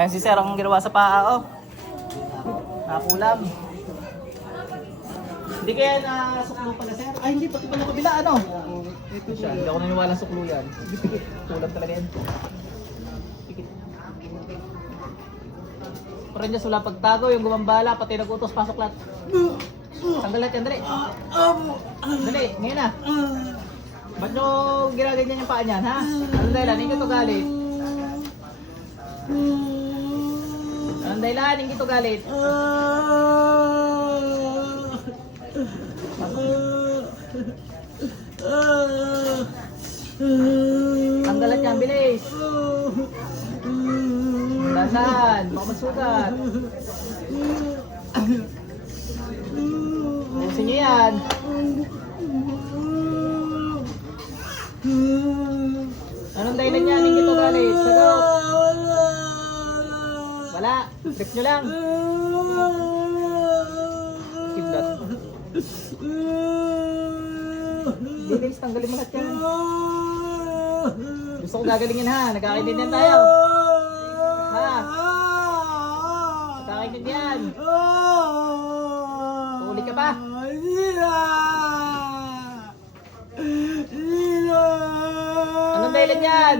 Ayun si Sir ang ginawa sa paa, oh. Nakulam. Hindi kaya na suklo pala, Sir? Ay, hindi. Pati pala kabila, ano? Ito siya. Hindi ako naniwala suklo yan. Kulam talaga yan. Niya sula pagtago, yung gumambala, pati nagutos, pasok lahat. Tanggal lahat yan, dali. Dali, ngayon na. Ba't nyo ginaganyan yung paa niyan, ha? Anong dahilan? Hindi to galit. Anong dahilan? Hindi to galit. Tanggalat yan, bilis. Dandan, baka magsugat. Busin niyo yan. Anong dahilan niya? Hindi to galit. Sagot. Wala. Trip nyo lang. Kidlat. Bilis, tanggalin mo lahat yan. Gusto ko gagalingin ha. Nagkakaintindihan tayo. Ha? Nagkakaintindihan. Tuuli ka pa. Anong dahilan yan?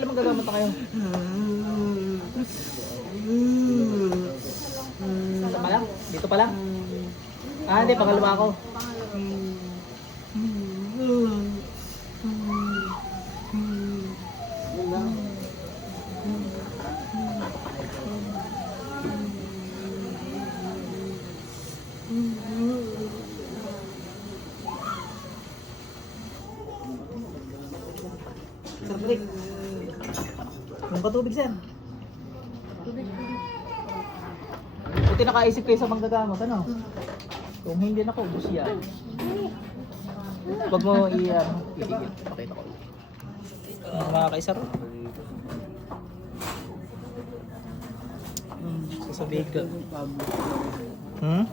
Pakailan magagamot na kayo? Saan pa? Dito pa lang? Ah, hindi. Pangalawa ako. Rick. Yung patubig, sir. Buti nakaisip kayo sa manggagamot, ano? Kung hindi na ko, ubus yan. Huwag mo i- ano, pipigil. Pakita ko. Mga kaisar? Hmm, sasabihin ka. Hmm?